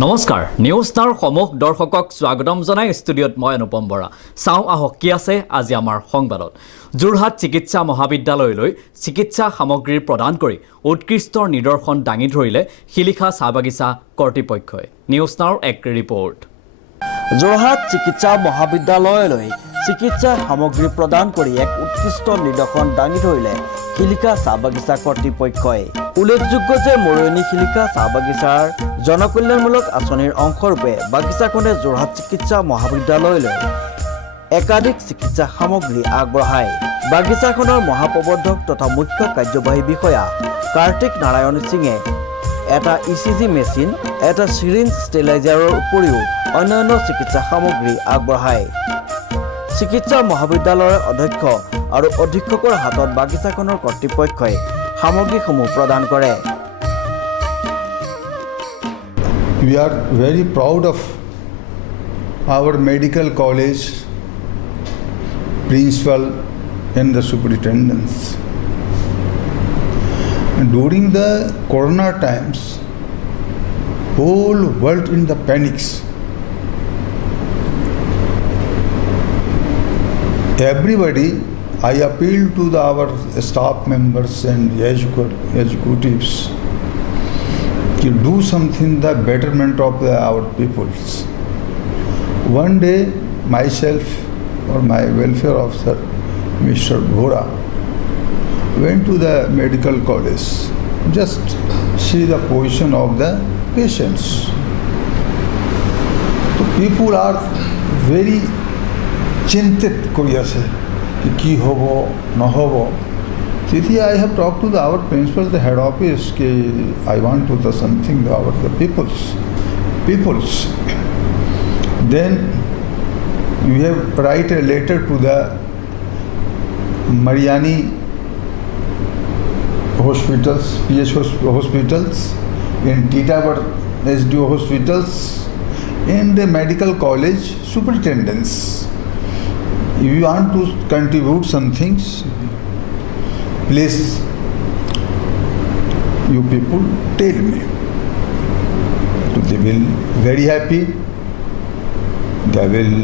নমস্কাৰ নিউজ নাওৰ সমূহ দৰ্শকক স্বাগতম জনাই ষ্টুডিঅ'ত মই অনুপম বৰা চাওঁ আহক কি আছে আজি আমাৰ সংবাদত যোৰহাট চিকিৎসা মহাবিদ্যালয়লৈ চিকিৎসা সামগ্ৰী প্ৰদান কৰি উৎকৃষ্ট নিদৰ্শন দাঙি ধৰিলে শিলিখা চাহ বাগিচা কৰ্তৃপক্ষই নিউজ নাওৰ এক ৰিপৰ্ট যোৰহাট চিকিৎসা মহাবিদ্যালয়লৈ চিকিৎসা সামগ্ৰী প্ৰদান কৰি এক উৎকৃষ্ট নিদৰ্শন দাঙি ধৰিলে শিলিখা চাহ বাগিচা কৰ্তৃপক্ষই উল্লেখযোগ্য যে মৰয়নী শিলিখা চাহ বাগিচাৰ জনকল্যাণমূলক আঁচনিৰ অংশৰূপে বাগিচাখনে যোৰহাট চিকিৎসা মহাবিদ্যালয়লৈ একাধিক চিকিৎসা সামগ্ৰী আগবঢ়ায় বাগিচাখনৰ মহাপ্ৰবন্ধক তথা মুখ্য কাৰ্যবাহী বিষয়া কাৰ্তিক নাৰায়ণ সিঙে এটা ইচিজি মেচিন এটা সিৰিঞ্জ ষ্টেলাইজাৰৰ উপৰিও অন্যান্য চিকিৎসা সামগ্ৰী আগবঢ়ায় চিকিৎসা মহাবিদ্যালয়ৰ অধ্যক্ষ আৰু অধীক্ষকৰ হাতত বাগিচাখনৰ কৰ্তৃপক্ষই সামগ্ৰীসমূহ প্ৰদান কৰে We are very proud of our medical college principal and the superintendents. During the corona times, whole world in the panics. Everybody, I appeal to our staff members and executives to do something the betterment of our peoples. One day, myself or my welfare officer, Mr. Bhora, went to the medical college, just see the position of the patients. So people are very चिंतित curious है कि की होबो न होबो Titi, I have talked to our principal, the head office, कि I want to do something about the peoples. Then we have write a letter to the Mariani hospitals, PH hospitals, in Titagar SDO hospitals, and the medical college superintendents. If you want to contribute some things, please, you people tell me. So they will very happy. They will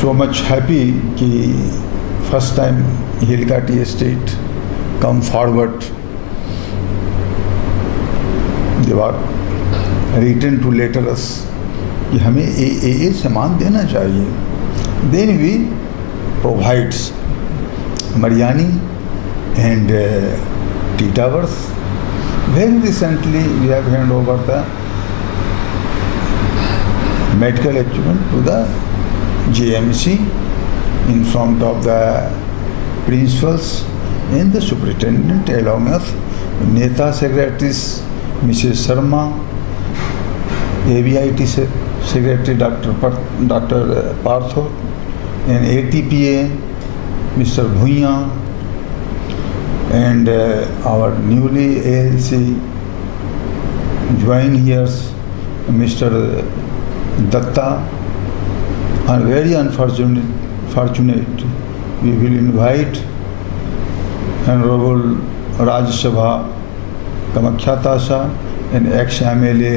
so much happy कि first time Hilka Tea Estate come forward. They were written to letter us कि हमें ये सामान देना चाहिए. Then we provides Mariani and Titavarth. Very recently we have handed over the medical equipment to the JMC in front of the principals and the superintendent along with Neta secretaries Mrs. Sharma, AVIT secretary Dr. Partho and ATPA Mr. Bhuiya and our newly ALC joined here Mr. Datta are very unfortunate. We will invite Honorable Raj Sabha Kamakhya Tasha and ex-MLA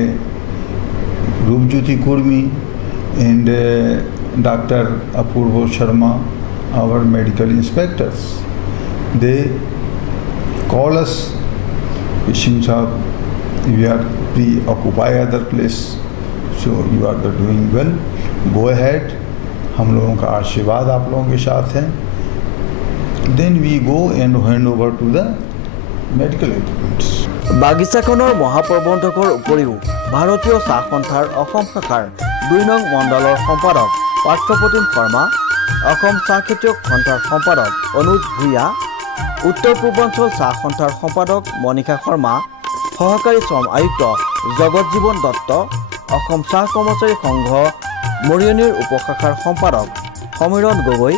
Rupjyoti Kurmi and Dr. Apurva Sharma, our medical inspectors. They call us, Singh Sahab, we are preoccupied other place, so you are doing well. Go ahead. हम लोगों का आशीर्वाद आप लोगों के साथ है. Then we go and hand over to the medical equipments. বাগিচাখনৰ মহাপ্ৰবন্ধকৰ উপৰিও ভাৰতীয় চাহ সন্থাৰ অসম শাখাৰ 2 নং মণ্ডলৰ সম্পাদক পাৰ্থপ্ৰতিম শৰ্মা অসম চাহ খেতিয়ক সন্থাৰ সম্পাদক অনুজ ভূঞা উত্তৰ পূৰ্বাঞ্চল চাহ সন্থাৰ সম্পাদক মণিকা শৰ্মা সহকাৰী শ্ৰম আয়ুক্ত জগত জীৱন দত্ত অসম চাহ কৰ্মচাৰী সংঘ মৰিয়নীৰ উপশাখাৰ সম্পাদক সমীৰণ গগৈ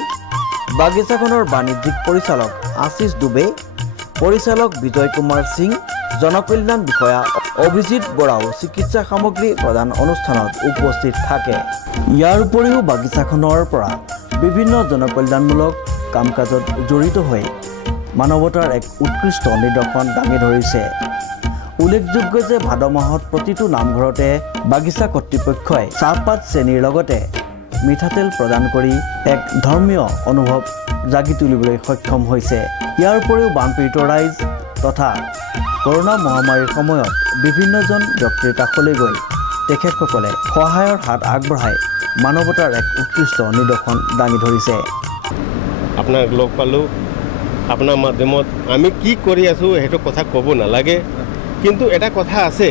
বাগিচাখনৰ বাণিজ্যিক পৰিচালক আশিষ দুবে পৰিচালক বিজয় কুমাৰ সিং জনকল্যাণ বিষয়া অভিজিৎ বৰাও চিকিৎসা সামগ্ৰী প্ৰদান অনুষ্ঠানত উপস্থিত থাকে ইয়াৰ উপৰিও বাগিচাখনৰ পৰা বিভিন্ন জনকল্যাণমূলক কাম কাজত জড়িত হৈ মানৱতাৰ এক উৎকৃষ্ট নিদৰ্শন দাঙি ধৰিছে উল্লেখযোগ্য যে ভাদ মাহত প্ৰতিটো নামঘৰতে বাগিচা কৰ্তৃপক্ষই চাহপাত শ্ৰেণীৰ লগতে মিঠাতেল প্ৰদান কৰি এক ধৰ্মীয় অনুভৱ জাগি তুলিবলৈ সক্ষম হৈছে। ইয়াৰ উপৰিও বানপীড়িত ৰাইজ তথা কৰোনা মহামাৰীৰ সময়ত বিভিন্নজন ব্যক্তিৰ কাষলৈ গৈ তেখেতসকলে সহায়ৰ হাত আগবঢ়াই মানৱতাৰ এক উৎকৃষ্ট নিদৰ্শন দাঙি ধৰিছে। আপোনাক লগ পালোঁ, আপোনাৰ মাধ্যমত আমি কি কৰি আছোঁ সেইটো কথা ক'ব নালাগে, কিন্তু এটা কথা আছে,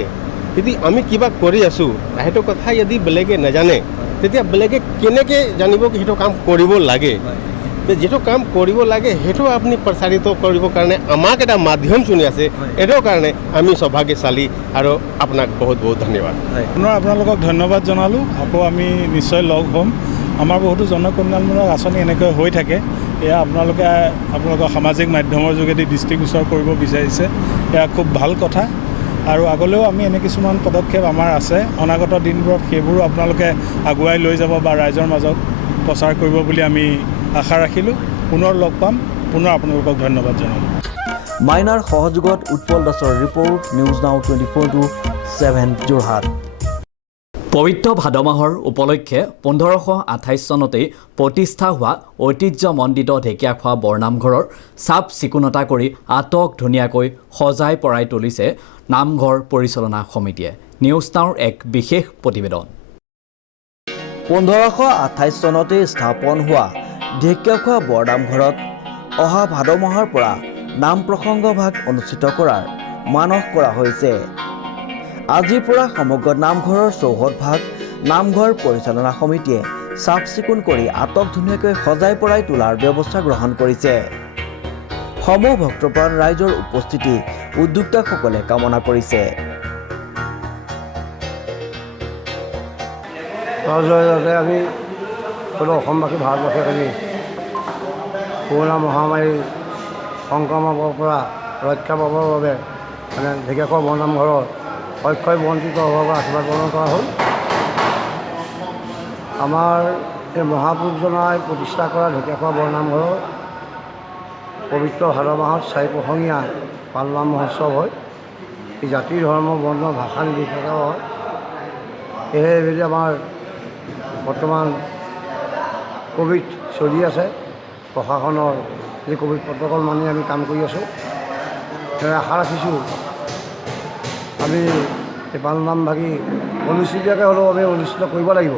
যদি আমি কিবা কৰি আছোঁ সেইটো কথা যদি বেলেগে নাজানে তেতিয়া বেলেগে কেনেকৈ জানিব কি সেইটো কাম কৰিব লাগে। যিটো কাম কৰিব লাগে সেইটো আপুনি প্ৰচাৰিত কৰিবৰ কাৰণে আমাক এটা মাধ্যম চুনি আছে, এইটোৰ কাৰণে আমি সৌভাগ্যশালী আৰু আপোনাক বহুত বহুত ধন্যবাদ। পুনৰ আপোনালোকক ধন্যবাদ জনালোঁ। আকৌ আমি নিশ্চয় লগ হ'ম। আমাৰ বহুতো জনকল্যাণমূলক আঁচনি এনেকৈ হৈ থাকে, এয়া আপোনালোকৰ সামাজিক মাধ্যমৰ যোগেদি দৃষ্টিগোচৰ কৰিব বিচাৰিছে, এয়া খুব ভাল কথা। আৰু আগলৈও আমি এনে কিছুমান পদক্ষেপ আমাৰ আছে, অনাগত দিনবোৰত সেইবোৰো আপোনালোকে আগুৱাই লৈ যাব বা ৰাইজৰ মাজত প্ৰচাৰ কৰিব বুলি আমি আশা ৰাখিলোঁ। পুনৰ লগ পাম, পুনৰ আপোনালোকক ধন্যবাদ জনালোঁ। মাইনাৰ সহযোগত উৎপল দাসৰ ৰিপৰ্ট, নিউজ নাও 24/7 যোৰহাট। পবিত্ৰ ভাদ মাহৰ উপলক্ষে 1528 চনতেই প্ৰতিষ্ঠা হোৱা ঐতিহ্যমণ্ডিত ঢেকীয়াখোৱা বৰনামঘৰৰ চাফ চিকুণতা কৰি আটক ধুনীয়াকৈ সজাই পৰাই তুলিছে নামঘৰ পৰিচালনা সমিতিয়ে। নিউজ নাওৰ এক বিশেষ প্ৰতিবেদন। 1528 চনতেই স্থাপন হোৱা ঢেকীয়াখোৱা বৰনামঘৰত অহা ভাদ মাহৰ পৰা নাম প্ৰসংগ ভাগ অনুষ্ঠিত কৰাৰ মানস কৰা হৈছে। আজিৰ পৰা সমগ্ৰ নামঘৰৰ চৌহদ ভাগ নামঘৰ পৰিচালনা সমিতিয়ে চাফ চিকুণ কৰি আটক ধুনীয়াকৈ সজাই পৰাই তোলাৰ ব্যৱস্থা গ্ৰহণ কৰিছে। সমূহ ভক্তপ্ৰাণ ৰাইজৰ উপস্থিতি উদ্যোক্তাসকলে কামনা কৰিছে। যাতে আমি সকলো অসমবাসী ভাৰতবাসীক আমি কৰোণা মহামাৰী সংক্ৰমণৰ পৰা ৰক্ষা পাবৰ বাবে ঢেকীয়াখোৱা বৰনামঘৰৰ অক্ষয় বন্তিত হোৱাৰ আশীৰ্বাদ প্ৰদান কৰা হ'ল। আমাৰ এই মহাপুৰুষজনাই প্ৰতিষ্ঠা কৰা ঢেকীয়াখোৱা বৰনামঘৰৰ পবিত্ৰ ভাদ মাহত 4 প্ৰসঙীয়া পালনাম মহোৎসৱ হয়। এই জাতি ধৰ্ম বৰ্ণ ভাষা নিৰ্বিশেষে হয়। সেয়েহে আমাৰ বৰ্তমান ক'ভিড চলি আছে, প্ৰশাসনৰ যি ক'ভিড প্ৰট'কল মানি আমি কাম কৰি আছোঁ। আশা ৰাখিছোঁ আমি এই পালনাম ভাগি অনুষ্ঠিতকৈ হ'লেও আমি অনুষ্ঠিত কৰিব লাগিব।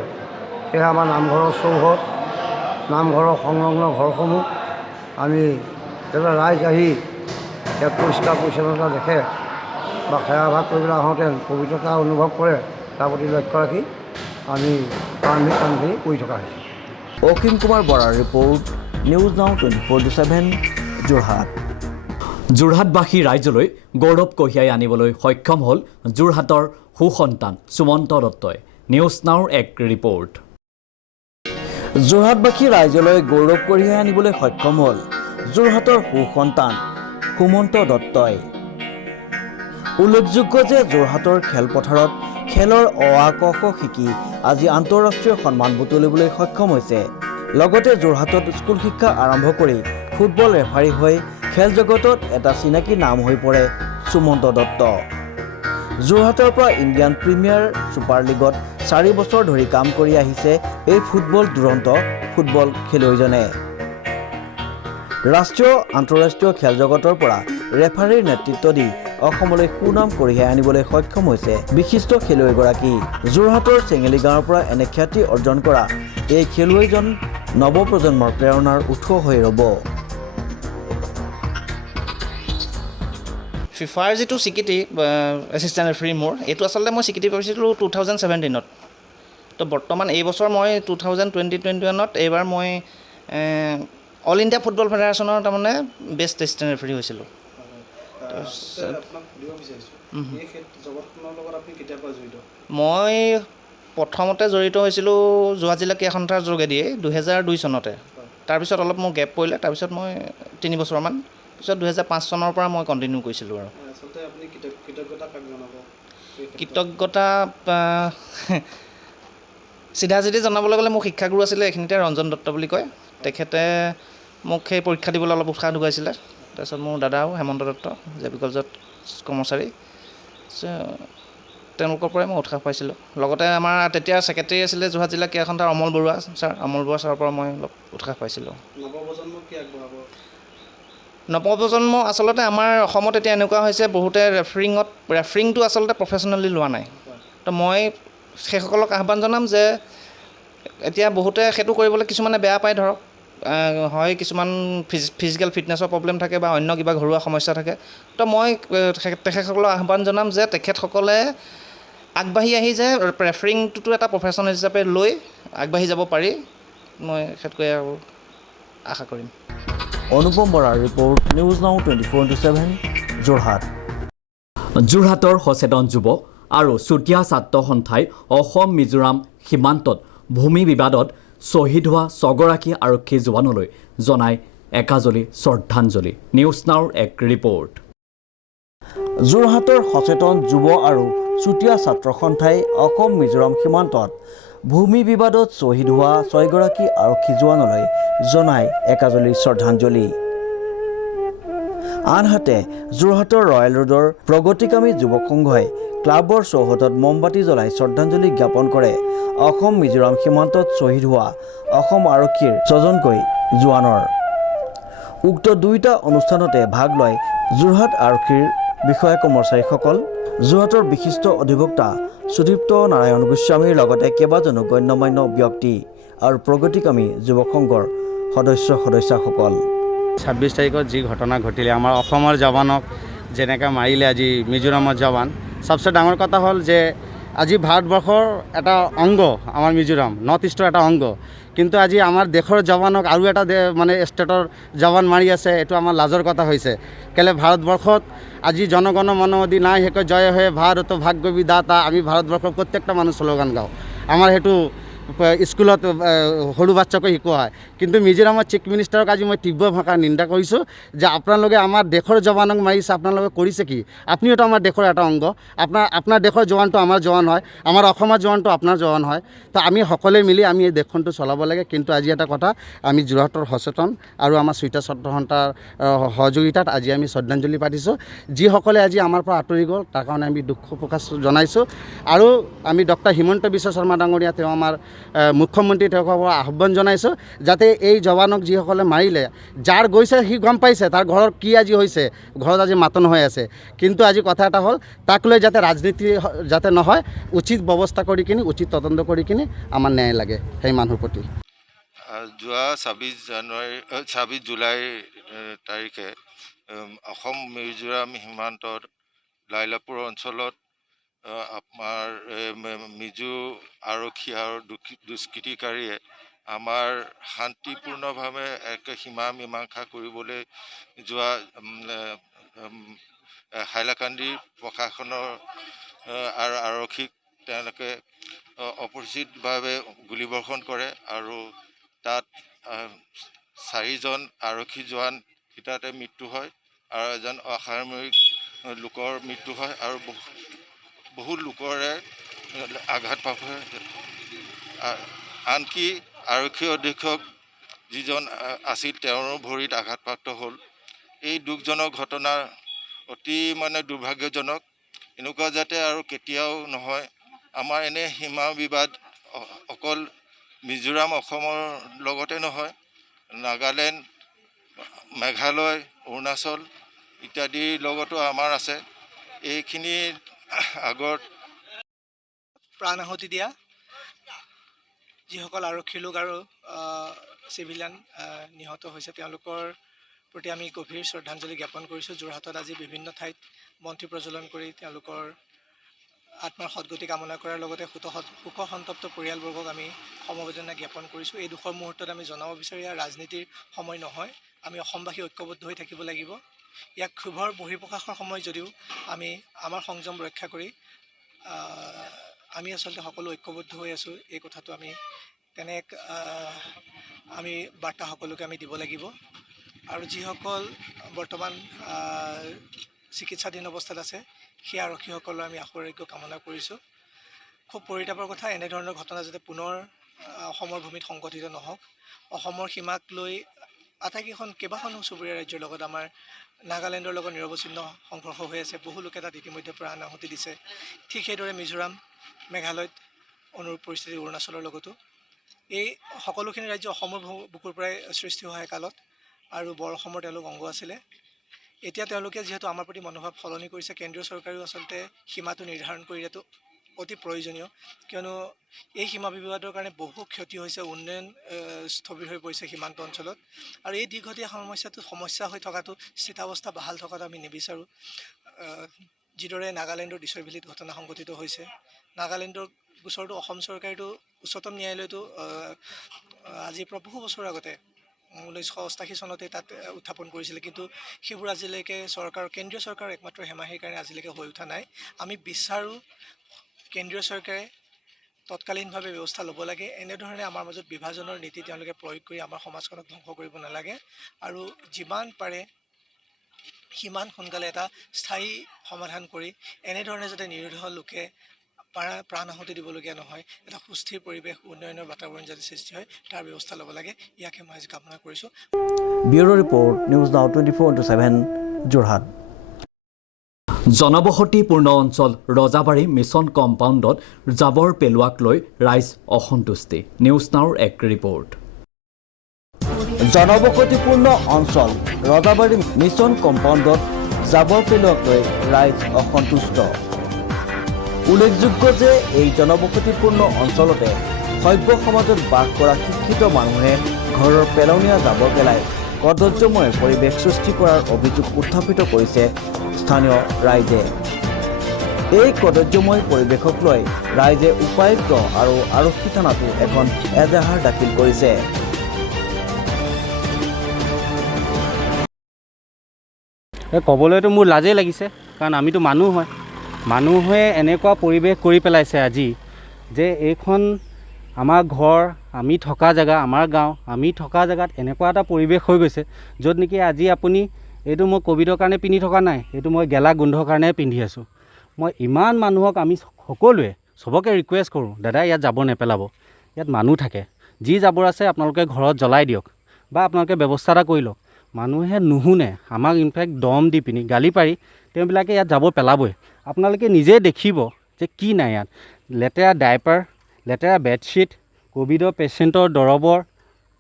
সেয়েহে আমাৰ নামঘৰৰ চৌহদ, নামঘৰৰ সংলগ্ন ঘৰসমূহ আমি যেতিয়া ৰাইজ আহি ইয়াত পৰিষ্কাৰ পৰিচ্ছন্নতা দেখে বা সেৱাভাগ কৰিবলৈ আহোঁতে পবিত্ৰতা অনুভৱ কৰে, তাৰ প্ৰতি লক্ষ্য ৰাখি আমি প্ৰাৰম্ভিক কামখিনি কৰি থকা হৈছে। অসীম কুমাৰ বৰাৰ ৰিপৰ্ট, নিউজ নাও 24/7 যোৰহাট। যোৰহাটবাসী ৰাইজলৈ গৌৰৱ কঢ়িয়াই আনিবলৈ সক্ষম হ'ল যোৰহাটৰ সুসন্তান সুমন্ত দত্তই। নিউজ নাওৰ এক ৰিপৰ্ট। যোৰহাটবাসী ৰাইজলৈ গৌৰৱ কঢ়িয়াই আনিবলৈ সক্ষম হ'ল যোৰহাটৰ সুসন্তান সুমন্ত দত্তই। উল্লেখযোগ্য যে যোৰহাটৰ খেলপথাৰত খেলৰ অ আ ক খ শিকি আজি আন্তঃৰাষ্ট্ৰীয় সন্মান বুটলিবলৈ সক্ষম হৈছে। লগতে যোৰহাটত স্কুল শিক্ষা আৰম্ভ কৰি ফুটবল ৰেফাৰী হৈ খেল জগতত এটা চিনাকি নাম হৈ পৰে সুমন্ত দত্ত। যোৰহাটৰ পৰা ইণ্ডিয়ান প্ৰিমিয়াৰ ছুপাৰ লীগত 4 বছৰ ধৰি কাম কৰি আহিছে এই ফুটবল দুৰন্ত ফুটবল খেলুৱৈজনে। ৰাষ্ট্ৰীয় আন্তঃৰাষ্ট্ৰীয় খেল জগতৰ পৰা ৰেফাৰীৰ নেতৃত্ব দি অসমলৈ সুনাম কঢ়িয়াই আনিবলৈ সক্ষম হৈছে বিশিষ্ট খেলুৱৈগৰাকী। যোৰহাটৰ চেঙেলী গাঁৱৰ পৰা এনে খ্যাতি অৰ্জন কৰা এই খেলুৱৈজন নৱপ্ৰজন্মৰ প্ৰেৰণাৰ উৎস হৈ ৰ'ব। ফিফাৰ যিটো স্বীকৃতি এছিষ্টেণ্ট ৰেফাৰী মোৰ, এইটো আচলতে মই স্বীকৃতি পাইছিলোঁ 2017ত। তো বৰ্তমান এই বছৰ মই 2020-21ত এইবাৰ মই অল ইণ্ডিয়া ফুটবল ফেডাৰেশ্যনৰ তাৰমানে বেষ্ট এছিষ্টেণ্ট ৰেফাৰী হৈছিলোঁ। মই প্ৰথমতে জড়িত হৈছিলোঁ যোৰহাট জিলা ক্ৰীড়া সন্থাৰ যোগেদিয়ে 2002 চনতে। তাৰপিছত অলপ মোৰ গেপ পৰিলে, তাৰপিছত মই 3 বছৰমান পিছত 2005 চনৰ পৰা মই কণ্টিনিউ কৰিছিলোঁ। আৰু কৃতজ্ঞতা চিধাচিধি জনাবলৈ গ'লে মোৰ শিক্ষাগুৰু আছিলে এইখিনিতে ৰঞ্জন দত্ত বুলি কয়। তেখেতে মোক সেই পৰীক্ষা দিবলৈ অলপ উৎসাহ যোগাইছিলে। তাৰপিছত মোৰ দাদাও হেমন্ত দত্ত জে পি কলেজত কৰ্মচাৰী, তেওঁলোকৰ পৰাই মই উৎসাহ পাইছিলোঁ। লগতে আমাৰ তেতিয়া ছেক্ৰেটেৰী আছিলে যোৰহাট জিলা ক্ৰীড়া সন্থাৰ অমল বৰুৱা ছাৰ, অমল বৰুৱা ছাৰৰ পৰা মই অলপ উৎসাহ পাইছিলোঁ। নৱপ্ৰজন্ম আচলতে আমাৰ অসমত এতিয়া এনেকুৱা হৈছে বহুতে ৰেফাৰিংটো আচলতে প্ৰফেচনেলি লোৱা নাই। তো মই সেইসকলক আহ্বান জনাম যে এতিয়া বহুতে সেইটো কৰিবলৈ কিছুমানে বেয়া পায় ধৰক, হয় কিছুমান ফিজিকেল ফিটনেছৰ প্ৰব্লেম থাকে বা অন্য কিবা ঘৰুৱা সমস্যা থাকে। তো মই তেখেতসকলক আহ্বান জনাম যে তেখেতসকলে আগবাঢ়ি আহি যে ৰেফাৰিংটোতো এটা প্ৰফেশ্যন হিচাপে লৈ আগবাঢ়ি যাব পাৰি, মই সেইটোৱে আৰু আশা কৰিম। অনুপম বৰাৰ ৰিপৰ্ট, নিউজ নাও 24/7 যোৰহাট। যোৰহাটৰ সচেতন যুৱ আৰু চুতীয়া ছাত্ৰ সন্থাই অসম মিজোৰাম সীমান্তত ভূমি বিবাদত শ্বহীদ হোৱা 6গৰাকী আৰক্ষী জোৱানলৈ জনাই একাজলি শ্ৰদ্ধাঞ্জলি। নিউজ নাওৰ এক ৰিপৰ্ট। যোৰহাটৰ সচেতন যুৱ আৰু চুতীয়া ছাত্ৰ সন্থাই অসম মিজোৰাম সীমান্তত ভূমি বিবাদত শ্বহীদ হোৱা 6গৰাকী আৰক্ষী জোৱানলৈ জনাই একাজলি শ্ৰদ্ধাঞ্জলি। আনহাতে যোৰহাটৰ ৰয়েল ৰোডৰ প্ৰগতিকামী যুৱক সংঘই ক্লাবৰ চৌহদত মমবাতি জ্বলাই শ্ৰদ্ধাঞ্জলি জ্ঞাপন কৰে অসম মিজোৰাম সীমান্তত শ্বহীদ হোৱা অসম আৰক্ষীৰ 6জনকৈ জোৱানৰ। উক্ত দুয়োটা অনুষ্ঠানতে ভাগ লয় যোৰহাট আৰক্ষীৰ বিষয়া কৰ্মচাৰীসকল, যোৰহাটৰ বিশিষ্ট অধিবক্তা সুদীপ্ত নাৰায়ণ গোস্বামীৰ লগতে কেইবাজনো গণ্যমান্য ব্যক্তি আৰু প্ৰগতিকামী যুৱক সংঘৰ সদস্যসকল। 26 তাৰিখত যি ঘটনা ঘটিলে আমাৰ অসমৰ জৱানক যেনেকৈ মাৰিলে আজি মিজোৰামৰ জৱান, সবচে ডাঙৰ কথা হ'ল যে আজি ভাৰতবৰ্ষৰ এটা অংগ আমাৰ মিজোৰাম, নৰ্থ ইষ্টৰ এটা অংগ, কিন্তু আজি আমাৰ দেশৰ জৱানক আৰু এটা মানে ষ্টেটৰ জৱান মাৰি আছে, এইটো আমাৰ লাজৰ কথা হৈছে। কেলে ভাৰতবৰ্ষত আজি জনগণ মন অধি নাই হেকৈ জয় হয়ে ভাৰত ভাগ্য বিধাতা, আমি ভাৰতবৰ্ষৰ প্ৰত্যেকটা মানুহ শ্লোগান গাওঁ। আমাৰ সেইটো স্কুলত সৰু বাচ্চাকো শিকোৱা হয়। কিন্তু মিজোৰামৰ চিফ মিনিষ্টাৰক আজি মই তীব্ৰ ভাষাৰ নিন্দা কৰিছোঁ যে আপোনালোকে আমাৰ দেশৰ জৱানক মাৰিছে, আপোনালোকে কৰিছে কি? আপুনিওতো আমাৰ দেশৰ এটা অংগ, আপোনাৰ দেশৰ জৱানটো আমাৰ জৱান হয়, আমাৰ অসমৰ জৱানটো আপোনাৰ জৱান হয়। তো আমি সকলোৱে মিলি আমি এই দেশখনটো চলাব লাগে। কিন্তু আজি এটা কথা, আমি যোৰহাটৰ সচেতন আৰু আমাৰ চুতীয়া ছাত্ৰ সন্থাৰ সহযোগিতাত আজি আমি শ্ৰদ্ধাঞ্জলি পাতিছোঁ। যিসকলে আজি আমাৰ পৰা আঁতৰি গ'ল তাৰ কাৰণে আমি দুখ প্ৰকাশ জনাইছোঁ। আৰু আমি ডক্টৰ হিমন্ত বিশ্ব শৰ্মা ডাঙৰীয়া, তেওঁ আমাৰ মুখ্যমন্ত্ৰী, তেওঁক আহ্বান জনাইছোঁ যাতে এই জৱানক যিসকলে মাৰিলে, যাৰ গৈছে সি গম পাইছে তাৰ ঘৰত কি আজি হৈছে, ঘৰত আজি মাতন হৈ আছে। কিন্তু আজি কথা এটা হ'ল, তাক লৈ যাতে ৰাজনীতি যাতে নহয়, উচিত ব্যৱস্থা কৰি কিনি, উচিত তদন্ত কৰি কিনি আমাৰ ন্যায় লাগে সেই মানুহৰ প্ৰতি। যোৱা 26 জুলাই তাৰিখে অসম মিজোৰাম সীমান্তৰ লাইলাপুৰ অঞ্চলত আমাৰ মিজো আৰক্ষী আৰু দুষ্কৃতিকাৰীয়ে আমাৰ শান্তিপূৰ্ণভাৱে এক সীমা মীমাংসা কৰিবলৈ যোৱা হাইলাকান্দি প্ৰশাসনৰ আৰু আৰক্ষীক তেওঁলোকে অপৰিচিতভাৱে গুলীবৰ্ষণ কৰে আৰু তাত 4জন আৰক্ষী জোৱান তাতে মৃত্যু হয় আৰু এজন অসামৰিক লোকৰ মৃত্যু হয় আৰু বহু লোকৰে আঘাতপ্ৰাপ্ত হয়। আনকি আৰক্ষী অধীক্ষক যিজন আছিল তেওঁৰো ভৰিত আঘাতপ্ৰাপ্ত হ'ল। এই দুখজনক ঘটনা অতি দুৰ্ভাগ্যজনক। এনেকুৱা যাতে আৰু কেতিয়াও নহয়। আমাৰ এনে সীমা বিবাদ অকল মিজোৰাম অসমৰ লগতে নহয়, নাগালেণ্ড, মেঘালয়, অৰুণাচল ইত্যাদিৰ লগতো আমাৰ আছে। এইখিনি আগত প্ৰাণ আহুতি দিয়া যিসকল আৰক্ষী লোক আৰু চিভিলিয়ান নিহত হৈছে, তেওঁলোকৰ প্ৰতি আমি গভীৰ শ্ৰদ্ধাঞ্জলি জ্ঞাপন কৰিছোঁ। যোৰহাটত আজি বিভিন্ন ঠাইত বন্তি প্ৰজ্বলন কৰি তেওঁলোকৰ আত্মাৰ সদগতি কামনা কৰাৰ লগতে শোকসন্তপ্ত পৰিয়ালবৰ্গক আমি সমবেদনা জ্ঞাপন কৰিছোঁ। এই দুখৰ মুহূৰ্তত আমি জনাব বিচাৰি ৰাজনীতিৰ সময় নহয়, আমি অসমবাসী ঐক্যবদ্ধ হৈ থাকিব লাগিব। ইয়াক ক্ষোভৰ বহিঃপ্ৰকাশৰ সময় যদিও আমি আমাৰ সংযম ৰক্ষা কৰি আমি আচলতে সকলো ঐক্যবদ্ধ হৈ আছোঁ, এই কথাটো আমি আমি বাৰ্তা সকলোকে আমি দিব লাগিব। আৰু যিসকল বৰ্তমান চিকিৎসাধীন অৱস্থাত আছে সেই আৰক্ষীসকলৰ আমি আশুআৰোগ্য কামনা কৰিছোঁ। খুব পৰিতাপৰ কথা, এনেধৰণৰ ঘটনা যাতে পুনৰ অসমৰ ভূমিত সংঘটিত নহওক। অসমৰ সীমাক লৈ কেইবাখনো চুবুৰীয়া ৰাজ্যৰ লগত আমাৰ নাগালেণ্ডৰ লগত নিৰৱচ্ছিন্ন সংঘৰ্ষ হৈ আছে। বহু লোকে তাত ইতিমধ্যে প্ৰাণ আহুতি দিছে। ঠিক সেইদৰে মিজোৰাম, মেঘালয়ত অনুৰূপ পৰিস্থিতি, অৰুণাচলৰ লগতো। এই সকলোখিনি ৰাজ্য অসমৰ বুকুৰ পৰাই সৃষ্টি হোৱা কালত আৰু বৰ অসমৰ তেওঁলোক অংগ আছিলে। এতিয়া তেওঁলোকে যিহেতু আমাৰ প্ৰতি মনোভাৱ সলনি কৰিছে, কেন্দ্ৰীয় চৰকাৰেও আচলতে সীমাটো নিৰ্ধাৰণ কৰি দিয়াটো অতি প্ৰয়োজনীয়, কিয়নো এই সীমা বিবাদৰ কাৰণে বহু ক্ষতি হৈছে, উন্নয়ন স্থবিৰ হৈ পৰিছে সীমান্ত অঞ্চলত। আৰু এই দীৰ্ঘদীয়া সমস্যা হৈ থকাটো, স্থিতাৱস্থা বাহাল থকাটো আমি নিবিচাৰোঁ। যিদৰে নাগালেণ্ডৰ দিছৰভেলীত ঘটনা সংঘটিত হৈছে, নাগালেণ্ডৰ গোচৰটো অসম চৰকাৰেতো উচ্চতম ন্যায়ালয়তো আজিৰ পৰা বহু বছৰ আগতে 1988 চনতে তাত উত্থাপন কৰিছিলে, কিন্তু সেইবোৰ আজিলৈকে কেন্দ্ৰীয় চৰকাৰৰ একমাত্ৰ হেমাহিৰ কাৰণে আজিলৈকে হৈ উঠা নাই। আমি বিচাৰোঁ কেন্দ্ৰীয় চৰকাৰে তৎকালীনভাৱে ব্যৱস্থা ল'ব লাগে। এনেধৰণে আমাৰ মাজত বিভাজনৰ নীতি তেওঁলোকে প্ৰয়োগ কৰি আমাৰ সমাজখনক ধ্বংস কৰিব নালাগে, আৰু যিমান পাৰে সিমান সোনকালে এটা স্থায়ী সমাধান কৰি এনেধৰণে যাতে নিৰীহ লোকে প্ৰাণ আহুতি দিবলগীয়া নহয়, এটা সুস্থিৰ পৰিৱেশ, উন্নয়নৰ বাতাবৰণ যাতে সৃষ্টি হয় তাৰ ব্যৱস্থা ল'ব লাগে। ইয়াকে মই আজি কামনা কৰিছোঁ। Bureau report, news now 24/7 Jorhat. জনবসতিপূৰ্ণ অঞ্চল ৰজাবাৰী মিছন কম্পাউণ্ডত জাবৰ পেলোৱাক লৈ ৰাইজ অসন্তুষ্টি। নিউজ নাওৰ এক ৰিপৰ্ট। জনবসতিপূৰ্ণ অঞ্চল ৰজাবাৰী মিছন কম্পাউণ্ডত জাবৰ পেলোৱাক লৈ ৰাইজ অসন্তুষ্ট। উল্লেখযোগ্য যে এই জনবসতিপূৰ্ণ অঞ্চলতে সভ্য সমাজত বাস কৰা শিক্ষিত মানুহে ঘৰৰ পেলনীয়া জাবৰ পেলাই কদৰ্যময় পৰিৱেশ সৃষ্টি কৰাৰ অভিযোগ উত্থাপিত কৰিছে স্থানীয় ৰাইজে। এই কদৰ্যময় পৰিৱেশক লৈ ৰাইজে উপায়ুক্ত আৰু আৰক্ষী থানাতো এখন এজাহাৰ দাখিল কৰিছে। ক'বলৈতো মোৰ লাজেই লাগিছে, কাৰণ আমিতো মানুহ হয়। মানুহে এনেকুৱা পৰিৱেশ কৰি পেলাইছে আজি, যে এইখন আমাৰ ঘৰ, আমি থকা জেগা, আমাৰ গাঁও, আমি থকা জেগাত এনেকুৱা এটা পৰিৱেশ হৈ গৈছে, য'ত নেকি আজি আপুনি এইটো মই ক'ভিডৰ কাৰণে পিন্ধি থকা নাই, এইটো মই গেলা গোন্ধৰ কাৰণে পিন্ধি আছোঁ। মই ইমান মানুহক আমি সকলোৱে চবকে ৰিকুৱেষ্ট কৰোঁ, দাদা ইয়াত জাবৰ নেপেলাব, ইয়াত মানুহ থাকে, যি জাবৰ আছে আপোনালোকে ঘৰত জ্বলাই দিয়ক বা আপোনালোকে ব্যৱস্থা এটা কৰি লওক। মানুহে নুশুনে, আমাক ইনফেক্ট দম দি পিনি গালি পাৰি তেওঁবিলাকে ইয়াত জাবৰ পেলাবই। আপোনালোকে নিজে দেখিব যে কি নাই ইয়াত, লেতেৰা ডাইপাৰ, লেতেৰা বেডশ্বীট, ক'ভিডৰ পেচেণ্টৰ দৰৱৰ,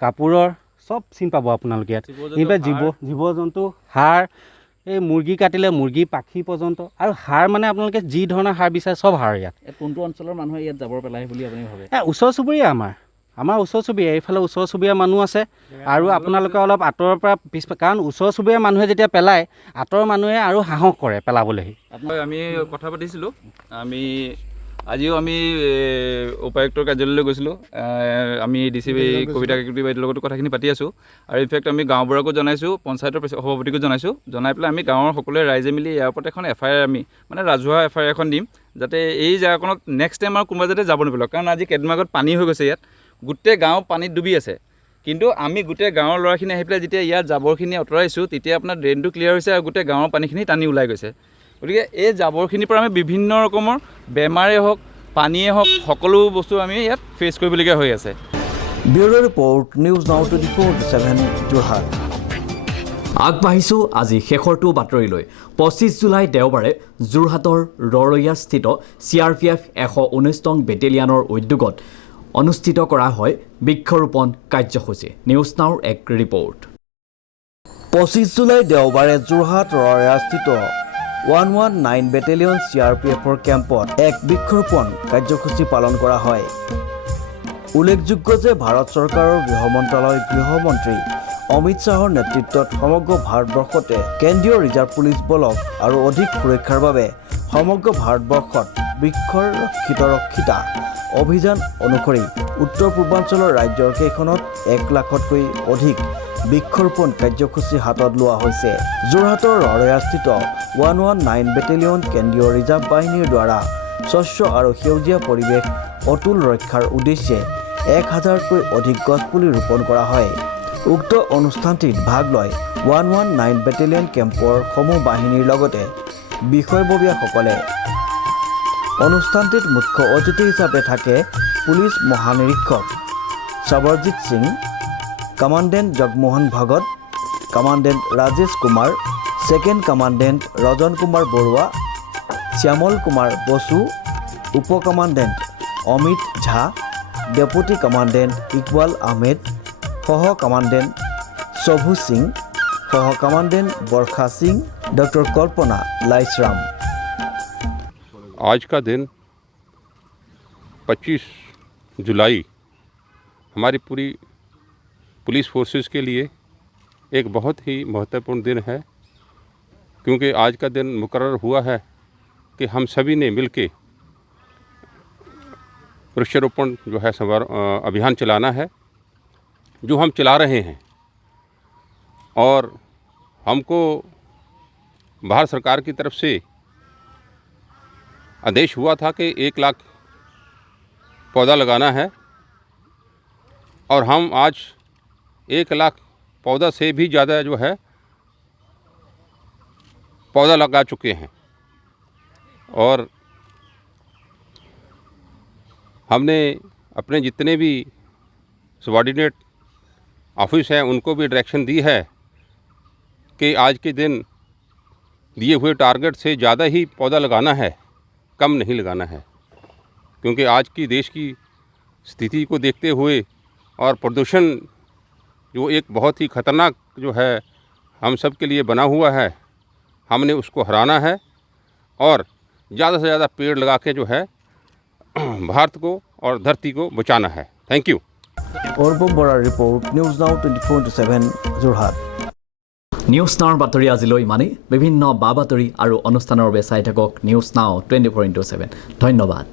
কাপোৰৰ চব চিন পাব আপোনালোকে ইয়াত। ইনফেক্ট জীৱ জন্তু, হাড়, এই মুৰ্গী কাটিলে মুৰ্গী, পাখি পৰ্যন্ত, আৰু হাড় মানে আপোনালোকে যি ধৰণৰ হাড় বিচাৰে চব হাড় ইয়াত। কোনটো অঞ্চলৰ মানুহে ইয়াত জাবৰ পেলাই বুলি আপুনি ভাবে? ওচৰ চুবুৰীয়া আমাৰ ওচৰ চুবুৰীয়া, এইফালে ওচৰ চুবুৰীয়া মানুহ আছে, আৰু আপোনালোকে অলপ আঁতৰৰ পৰা কাৰণ ওচৰ চুবুৰীয়া মানুহে যেতিয়া পেলায়, আঁতৰৰ মানুহে আৰু সাহস কৰে পেলাবলৈহি। আমি কথা পাতিছিলোঁ, আজিও আমি উপায়ুক্তৰ কাৰ্যালয়লৈ গৈছিলোঁ। আমি DCP কবিতা কাকতি বাইদেউৰ লগতো কথাখিনি পাতি আছোঁ, আৰু ইনফেক্ট আমি গাঁওবুঢ়াকো জনাইছোঁ, পঞ্চায়তৰ সভাপতিকো জনাইছোঁ। জনাই পেলাই আমি গাঁৱৰ সকলোৱে ৰাইজে মিলি ইয়াৰ ওপৰত এখন FIR আমি ৰাজহুৱা FIR এখন দিম, যাতে এই জেগাখনত নেক্সট টাইম আৰু কোনোবা যাতে যাব নিপেলাওক। কাৰণ আজি কেইদিনমান আগত পানী হৈ গৈছে, ইয়াত গোটেই গাঁও পানীত ডুবি আছে, কিন্তু আমি গোটেই গাঁৱৰ ল'ৰাখিনি আহি পেলাই যেতিয়া ইয়াত জাবৰখিনি আঁতৰাইছোঁ, তেতিয়া আপোনাৰ ড্ৰেইনটো ক্লিয়াৰ হৈছে আৰু গোটেই গাঁৱৰ পানীখিনি টানি ওলাই গৈছে। গতিকে এই জাবৰখিনিৰ পৰা আমি বিভিন্ন ৰকমৰ বেমাৰেই হওক, পানীয়ে হওক, সকলো বস্তু আমি ইয়াত ফেচ কৰিবলগীয়া হৈ আছে। Bureau report, news now 24/7 Jorhat. আগবাঢ়িছোঁ আজি শেষৰটো বাতৰিলৈ। 25 জুলাই দেওবাৰে যোৰহাটৰ ৰৰৈয়াস্থিত CRPF 119 নং বেটেলিয়ানৰ উদ্যোগত অনুষ্ঠিত কৰা হয় বৃক্ষৰোপণ কাৰ্যসূচী। নিউজ নাওৰ এক ৰিপৰ্ট। 25 জুলাই দেওবাৰে যোৰহাট ৰৰৈয়াস্থিত 119 বেটেলিয়ন CRPFৰ কেম্পত এক বৃক্ষৰোপণ কাৰ্যসূচী পালন কৰা হয়। উল্লেখযোগ্য যে ভাৰত চৰকাৰৰ গৃহ মন্ত্ৰালয় গৃহমন্ত্ৰী অমিত শ্বাহৰ নেতৃত্বত সমগ্ৰ ভাৰতবৰ্ষতে কেন্দ্ৰীয় ৰিজাৰ্ভ পুলিচ বলক আৰু অধিক সুৰক্ষাৰ বাবে সমগ্ৰ ভাৰতবৰ্ষত বৃক্ষৰ ৰক্ষিতা অভিযান অনুসৰি উত্তৰ পূৰ্বাঞ্চলৰ ৰাজ্যৰ কেইখনত 1 লাখতকৈ অধিক বৃক্ষৰোপণ কাৰ্যসূচী হাতত লোৱা হৈছে। যোৰহাটৰ ৰৰৈয়াস্থিত 119 বেটেলিয়ন কেন্দ্ৰীয় ৰিজাৰ্ভ বাহিনীৰ দ্বাৰা স্বচ্ছ আৰু সেউজীয়া পৰিৱেশ অতুল ৰক্ষাৰ উদ্দেশ্যে 1000তকৈ অধিক গছপুলি ৰোপণ কৰা হয়। উক্ত অনুষ্ঠানটিত ভাগ লয় 119 বেটেলিয়ন কেম্পৰ সমূহ বাহিনীৰ লগতে বিষয়ববীয়াসকলে। অনুষ্ঠানটিত মুখ্য অতিথি হিচাপে থাকে পুলিচ মহানিৰীক্ষক Sabarjit Singh, commandant Jagmohan Bhagat, commandant Rajesh Kumar, second commandant Rajan Kumar Barua, Shyamal Kumar Basu, উপ commandant Amit Jha, deputy commandant Iqbal Ahmed, সহ কমান্ডেন্ট শভু সিং, সহ কমান্ডেন্ট বৰখা সিং, ডক্টৰ কল্পনা লাইসराम। आज का दिन 25 जुलाई हमारी पूरी पुलिस फोर्सेस के लिए एक बहुत ही महत्वपूर्ण दिन है, क्योंकि आज का दिन मुकर्रर हुआ है कि हम सभी ने मिलके वृक्षारोपण जो है अभियान चलाना है, जो हम चला रहे हैं। और हमको भारत सरकार की तरफ से आदेश हुआ था कि 1 लाख पौधा लगाना है, और हम आज 1 लाख पौधा से भी ज़्यादा जो है पौधा लगा चुके हैं। और हमने अपने जितने भी सबॉर्डिनेट ऑफिस हैं उनको भी डायरेक्शन दी है कि आज के दिन दिए हुए टारगेट से ज़्यादा ही पौधा लगाना है, कम नहीं लगाना है, क्योंकि आज की देश की स्थिति को देखते हुए और प्रदूषण जो एक बहुत ही ख़तरनाक जो है हम सब के लिए बना हुआ है, हमने उसको हराना है और ज़्यादा से ज़्यादा पेड़ लगा के जो है भारत को और धरती को बचाना है। Thank you. অনুপম বৰাৰ report, news now 24/7 Jorhat. News নাওৰ বাতৰি আজিলৈ ইমানেই। বিভিন্ন বা বাতৰি আৰু অনুষ্ঠানৰ বাবে চাই থাকক নিউজ নাও 24/7। ধন্যবাদ।